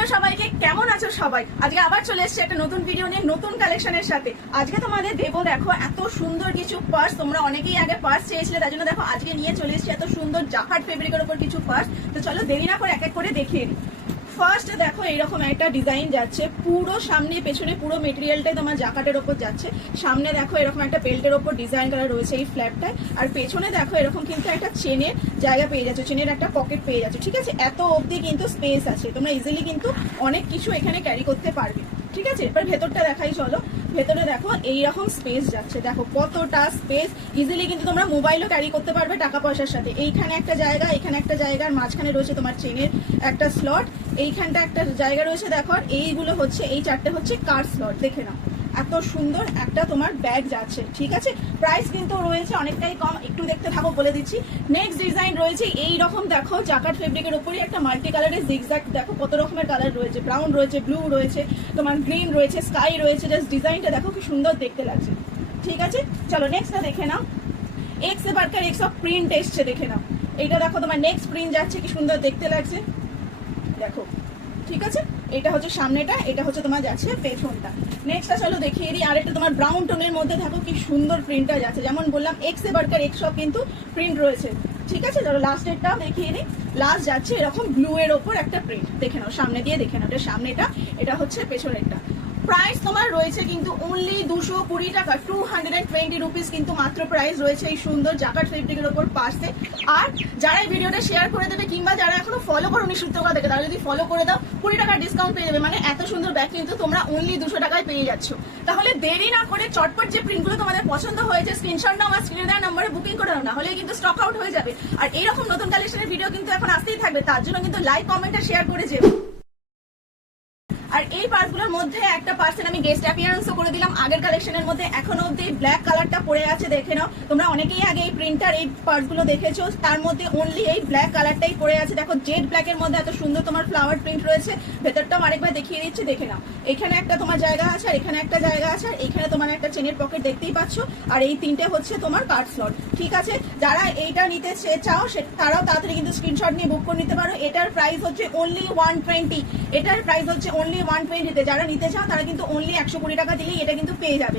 Hello সবাইকে, কেমন আছো সবাই? আজকে আবার চলে এসেছে একটা নতুন ভিডিও নিয়ে, নতুন কালেকশনের সাথে। আজকে তোমাদের দেবো দেখো এত সুন্দর কিছু পার্স। তোমরা অনেকেই আগে পার্স চেয়েছিলে, তার জন্য দেখো আজকে নিয়ে চলে এসেছে এত সুন্দর জাকার্ড ফেব্রিকের উপর কিছু পার্স। তো চলো দেরি না করে এক এক করে দেখিয়ে নিই। ফার্স্ট দেখো এইরকম একটা ডিজাইন যাচ্ছে, পুরো সামনে পেছনে পুরো মেটেরিয়ালটাই তোমার জাকার্ডের ওপর যাচ্ছে। সামনে দেখো এরকম একটা বেল্টের ওপর ডিজাইন করা রয়েছে এই ফ্ল্যাপটায়, আর পেছনে দেখো এরকম কিন্তু একটা চেনের জায়গা পেয়ে যাচ্ছে, চেনের একটা পকেট পেয়ে যাচ্ছে। ঠিক আছে, এত অবধি কিন্তু স্পেস আছে, তোমরা ইজিলি কিন্তু অনেক কিছু এখানে ক্যারি করতে পারবে। ঠিক আছে, এবার ভেতরটা দেখাই চলো। ভেতরে দেখো এইরকম স্পেস যাচ্ছে, দেখো কতটা স্পেস। ইজিলি কিন্তু তোমরা মোবাইলও ক্যারি করতে পারবে টাকা পয়সার সাথে। এইখানে একটা জায়গা, এখানে একটা জায়গা, আর মাঝখানে রয়েছে তোমার চেনের একটা স্লট। এইখানটা একটা জায়গা রয়েছে দেখো, আর এইগুলো হচ্ছে এই চারটে হচ্ছে কার স্লট। দেখে নাও এত সুন্দর একটা তোমার ব্যাগ যাচ্ছে। ঠিক আছে, প্রাইস কিন্তু রয়েছে অনেকটাই কম, একটু দেখতে থাকো বলে দিচ্ছি। নেক্সট ডিজাইন রয়েছে এই রকম দেখো, জাকার্ড ফেব্রিকের উপরই একটা মাল্টি কালারের জিগজ্যাগ, দেখো কত রকমের কালার রয়েছে, ব্রাউন রয়েছে, ব্লু রয়েছে, তোমার গ্রিন রয়েছে, স্কাই রয়েছে। জাস্ট ডিজাইনটা দেখো কি সুন্দর দেখতে লাগছে। ঠিক আছে, চলো নেক্সটটা দেখে নাও। এক্স এ বার্কার এক্স অফ প্রিন্ট এসছে, দেখে নাও। এইটা দেখো তোমার নেক্সট প্রিন্ট যাচ্ছে, কি সুন্দর দেখতে লাগছে দেখো। ঠিক আছে, এটা হচ্ছে সামনেটা, এটা হচ্ছে তোমার যাচ্ছে পেছনটা। নেক্সটটা চলো দেখিয়ে দিই। আরেকটা তোমার ব্রাউন টোনের মধ্যে দেখো কি সুন্দর প্রিন্টটা যাচ্ছে, যেমন বললাম এক্স এ বার্কার এক্স সব কিন্তু প্রিন্ট রয়েছে। ঠিক আছে, চলো লাস্টেরটাও দেখিয়ে দিই। লাস্ট যাচ্ছে এরকম ব্লু এর ওপর একটা প্রিন্ট, দেখে নাও সামনে দিয়ে, দেখে নাও এটা সামনেটা, এটা হচ্ছে পেছনেরটা। প্রাইস তোমার রয়েছে কিন্তু অনলি 220 টাকা, 220 রুপিস কিন্তু মাত্র প্রাইস রয়েছে এই সুন্দর জাকার্ড ফেব্রিকের উপর পার্সে। আর যারা এই ভিডিওটা শেয়ার করে দেবে, কিংবা যারা এখনো ফলো করোনি সূত্রকথা থেকে, তারা যদি ফলো করে দাও 20 টাকা ডিসকাউন্ট পেয়ে যাবে। মানে এত সুন্দর ব্যাগ কিন্তু তোমরা অনলি 200 টাকায় পেয়ে যাচ্ছ। তাহলে দেরি না করে চটপট যে প্রিন্টগুলো তোমাদের পছন্দ হয়েছে স্ক্রিনশট নাও, আমার স্ক্রিনে দেওয়া নম্বরে বুকিং করে নাও, না হলে কিন্তু স্টক আউট হয়ে যাবে। আর এইরকম নতুন কালেকশনের ভিডিও কিন্তু এখন আসতেই থাকবে, তার জন্য কিন্তু লাইক কমেন্ট আর শেয়ার করে যেও। আর এই পার্সগুলোর মধ্যে একটা পার্সেল আমি গেস্ট অ্যাপিয়ারেন্সও করে দিলাম আগের কালেকশনের মধ্যে। এখনো অব্দি ব্ল্যাক কালারটা পড়ে আছে, দেখে নাও। তোমরা অনেকেই আগে এই প্রিন্টার এই পার্সগুলো দেখেছো, তার মধ্যে অনলি এই ব্ল্যাক কালারটাই পড়ে আছে। দেখো জেড ব্ল্যাকের মধ্যে এত সুন্দর তোমার ফ্লাওয়ার প্রিন্ট রয়েছে। ভেতরটাও আরেকবার দেখিয়ে দিচ্ছি, দেখে নাও। এখানে একটা তোমার জায়গা আছে, আর এখানে একটা জায়গা আছে, আর এখানে তোমার একটা চেনের পকেট দেখতেই পাচ্ছ। আর এই তিনটে হচ্ছে তোমার কার্ড স্লট। ঠিক আছে, যারা এইটা নিতে চাও তারাও তাড়াতাড়ি কিন্তু স্ক্রিনশট নিয়ে বুক করে নিতে পারো। এটার প্রাইস হচ্ছে অনলি 120, এটার প্রাইস হচ্ছে অনলি 120। যারা নিতে চাও তারা কিন্তু অনলি 120 টাকা দিলেই এটা কিন্তু পেয়ে যাবে।